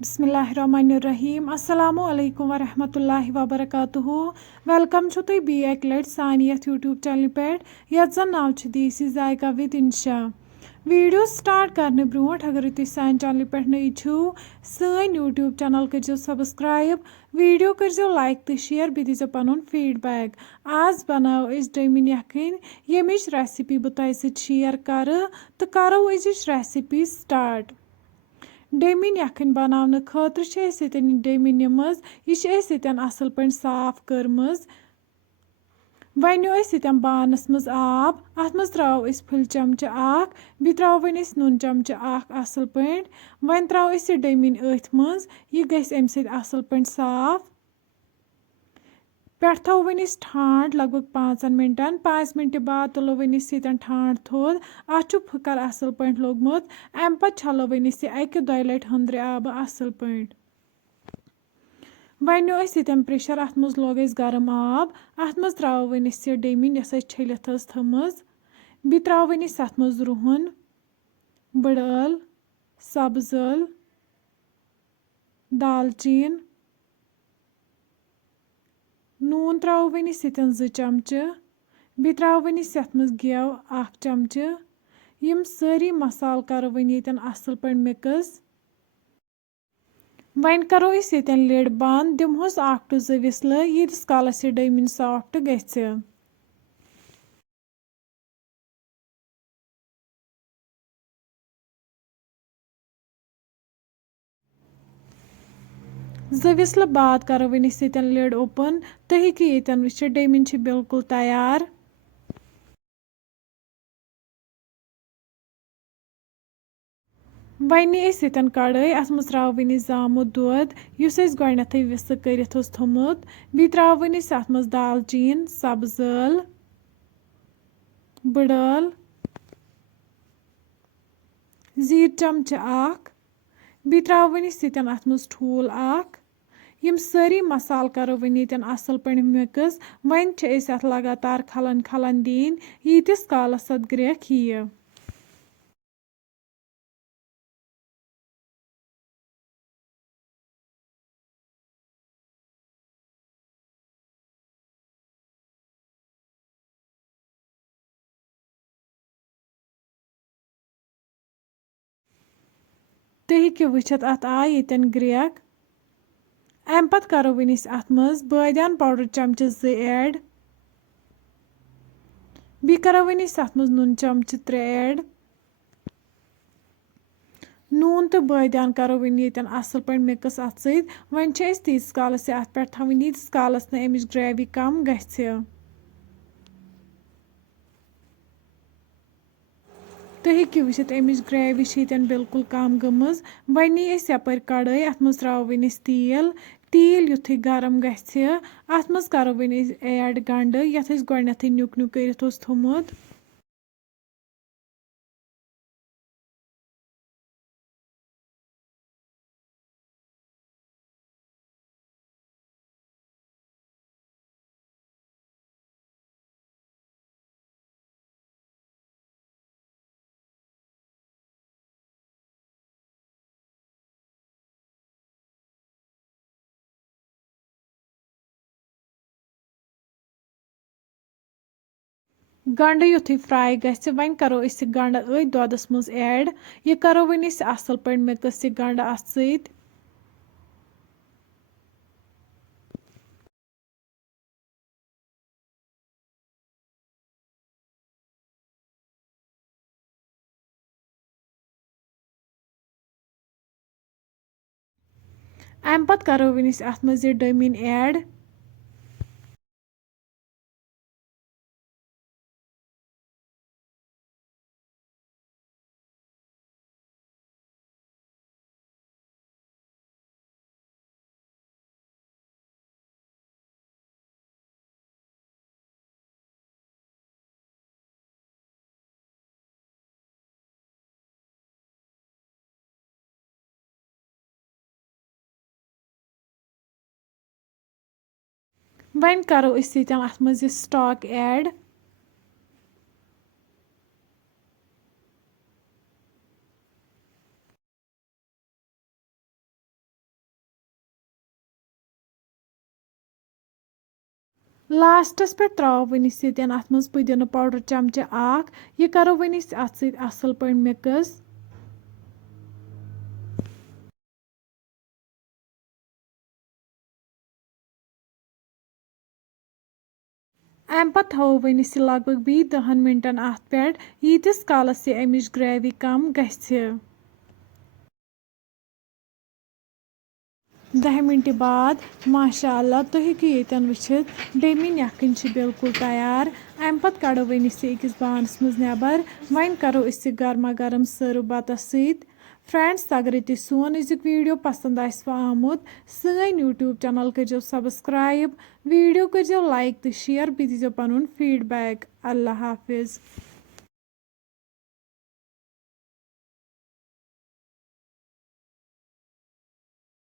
बिस्मिल्लाहिर्रहमानिर्रहीम अस्सलामु अलैकुम वरहमतुल्लाहि वबरकातुहू वेलकम छु तुई बी एक लट सानी यथ यूट्यूब चैनल पे यथ जन नाव छु देसी जायका विद इंशा वीडियो स्टार्ट करने ब्रोट अगर तुम सान चैनल पे नई छु सन यूट्यूब चैनल करो सब्सक्राइब वीडियो करो लाइक तो शेयर बे दीजो पनुन फीडबैक आज बनाओ इस डमिन यखन यमिच रेसिपी बह तोह सत शेयर कर तो करो अजिच रेसिपी स्टार्ट। डमिन यखन बनाने खतर डमिन यह असल पे साफ कर्मज वन बानस मज आब अत मज त्रो फुल चमच बे त्रो वन नून चमच असल पे वन त्रो यह डमिन अथ मज यह गस अम असल पे साफ पे थो वन ठांड लगभग 5 मिनटन 5 मिनट बाद तुलो वन ठांड थोद अत फकर असल पे लोगमुत अम पे छलो वन अकि दो लट हंद्रे आब असल पे वन प्रेशर अत मज लोग गर्म आब अत मज त्रो वन डमिन यस छलित थमज बे त्रो वन अत मज रुहन बड़ ٲल सब्ज ٲल दालचीन नून त्रो वन 2 चमच बे त्रो वन अत मज गेव 1 चमच यम सारी मसाल करो वन यन असल पे मिक्स वन करो यन लिड बंद दिमहोस 1 to 2 विसल यीतिस कालस यह डमिन सॉफ्ट गछ। विसल बाद करो वन लिड ओपन तो हेकि यन वुचित डमिन बिल्कुल तैयार। वन यन कड़ाई अत मज त्रो वन जामुत दुध युस गोडनेथ विस करित थोमुत बे त्रो वन अत मज दालचीन सब्ज ٲल बड़ ٲल जीर चमच बे त्रो वन अत मज ठूल यम सारी मसाल करो वन यन असल पे मिक्स वन अत लगातार खलन खलन दिन यीतिस कालस अत ग्रेख यी। तुम हेको वुचित अत आय यन ग्रेक अम पत करो वन अत मज बादियान पाउडर चमच 2 ऐड बे करो वन अत मज नून चमच 3 ऐड नून तो बादियान करो वन यन असल पे मिक्स अत वन तीस कालस अत पे थवन यीतिस कालस न अमिच ग्रेवी कम गछ। तुम हेको वुचित अमिच ग्रेवी यन बिल्कुल कम गमज वन नी यपर कड़ाई अत मज त्रो वन तेल तेल युथु गरम गछ अत मज करो वन ऐड गंड यथ गोडनेथ न्युक न्युक करित थोमुत गंड युथु फ्राई गछ वन करो गंड अथ दोदस मज ऐड यह करो वन असल पे मिक्स यह गंड अत अम पत करो वन अत मज यह डमिन ऐड वन करो अत मज स्टॉक ऐड لاسٹس پٮ۪ٹھ ترٛاوو وۄنۍ أسۍ ییٚتٮ۪ن اَتھ منٛز پُدیٖنہٕ پاوڈر چمچہٕ اکھ یہِ کَرو وۄنۍ أسۍ اَتھ سۭتۍ اَصٕل پٲٹھۍ مِکٕس اَمہِ پَتہٕ تھاوو وۄنۍ أسۍ یہِ لگ بگ بیٚیہِ 10 مِنٹَن اَتھ پٮ۪ٹھ ییٖتِس کالَس یہِ اَمِچ گرٛیوی کَم گژھِ 10 مِنٹہِ بعد ماشاء اللہ تُہۍ ہیٚکِو ییٚتٮ۪ن وٕچھِتھ ڈیٚمِنۍ یَکھٕنۍ چھِ بِلکُل تیار اَمہِ پَتہٕ کَڑو وۄنۍ أسۍ یہِ أکِس بانَس منٛز نٮ۪بر وۄنۍ کَرو أسۍ یہِ گرما گرم سٔرٕو بَتَس سۭتۍ فرٛٮ۪نٛڈٕس اگرَے تۄہہِ سون أزیُک ویٖڈیو پَسنٛد آسِوٕ آمُت سٲنۍ یوٗٹیوٗب چَنَل کٔرۍزیو سَبسکرایب ویٖڈیو کٔرۍزیو لایک تہٕ شِیَر بیٚیہِ دیٖزیو پَنُن فیٖڈبیک اللہ حافِظ